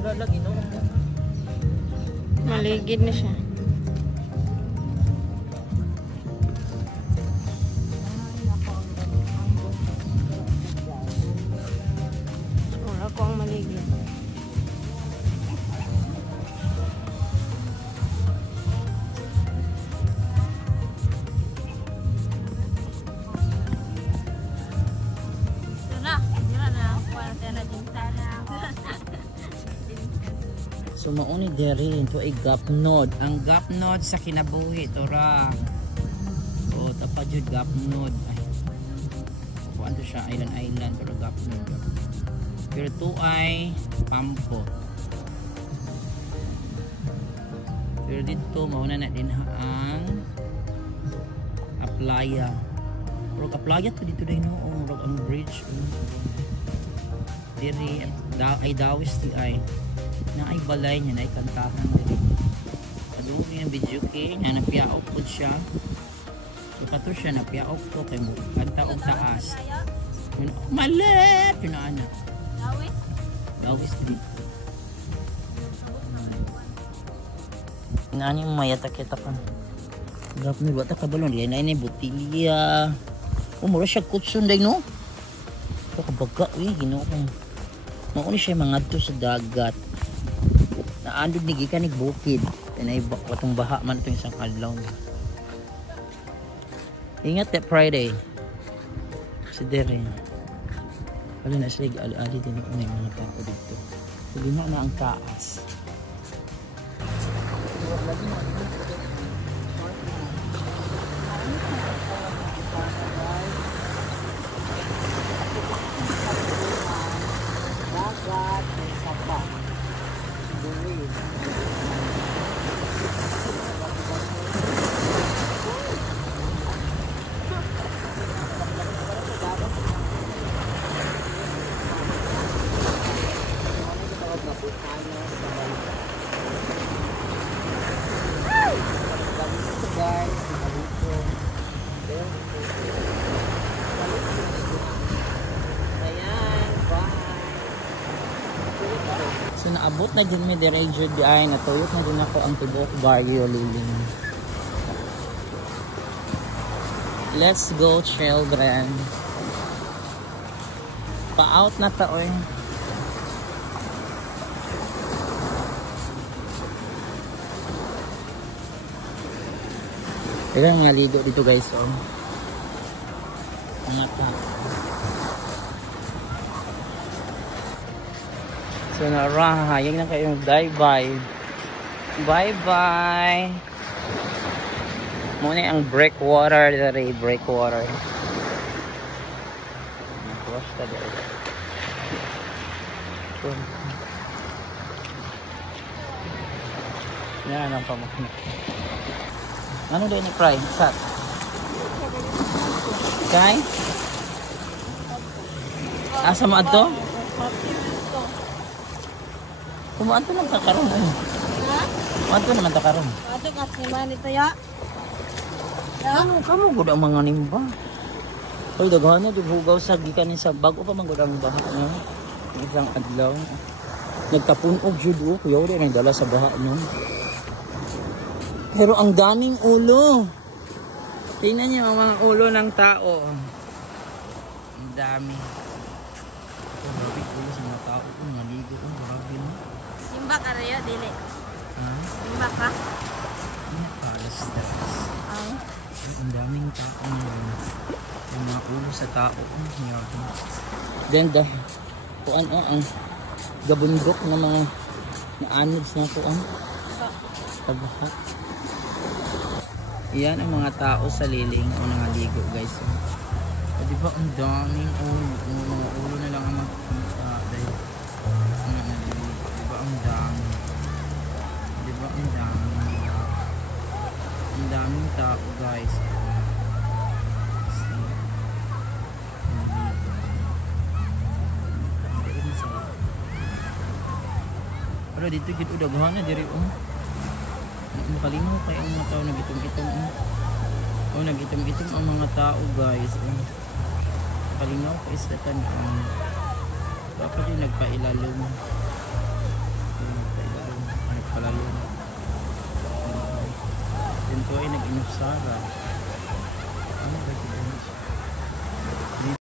Wala lagi no. Maligid na siya. Wala ko ang maligid. So mauni diri ito ay gap node. Ang gap node sa kinabuhi ito ra. So tapad jud gap node. Ay. Kuan to siya island pero gap node. Pero ito ay pampo. Pero dito mauna na din ang playa. Pero playa to dito din no ang bridge. Diri ay dawis ti ay na ay balay niya na ay kantahan diri. Adung niya video kay na napiaok pud siya. So kato siya napiaok to kay mo kanta og taas. Malet pinaana. Dawis. Dawis diri. Nani mayata kita kan. Grab ni bata ka balon yan ay ni botilya. Mura siya kutsun day no. So kabaga Ginoo ko. Mao ni siya mangadto sa dagat. Naandog ni gikan nig bukid. Tanay watong baha man itong isang adlaw. Ingat that Friday. Si Dere. Wala na sila ali-ali din ako ng mga tao dito. So ginawa na ang taas. Dagat, may sapa. Buwis. So naabot na din mi dire jud ay natuyot na din ako ang tibuok Barrio Liling. Let's go children. Pa-out na ta oy. Kaya nga ligo dito guys oh. Mga tao. So narahayag na kayong bye-bye. Bye-bye. Muna ang breakwater dari breakwater. Cross ta dito. Yan ang pamakna. Ano din ni Fry? Sat. Kay? Asa mo adto? Kumaan to naman takaroon eh. Ha? Kumaan to naman takaroon. Ato kasi man ito ya. Kamu gud ang mga nimba. Oy daghan na dibugaw sa gikan sa bago pa man gud ang baha no. Isang adlaw. Nagkapunog jud o kuya uri nang dala sa baha no. Pero ang daming ulo. Tingnan niyo ang mga ulo ng tao. Ang dami. Grabe ulo sa mga tao kung naligo ko grabe no. Simba ka rin yun, dili. Ha? Simba ka? Ano palas ang daming tao ngayon. Yung mga ulo sa tao. Then kuan ang gabundok ng mga naanids na kuan. Pagbahat. Iyan ang mga tao sa Liling o nangaligo guys. O, diba ang daming ulo. Mga ulo na lang ang makikita. Dahil diba ang dami. Diba ang dami. Ang daming tao guys. Pero dito kita daghan na diri makalingaw kay ang mga tao nagitom-itom nagitom-itom ang mga tao guys makalingaw kay sa tanan dapat din nagpailalom kung to ay nag-inusara.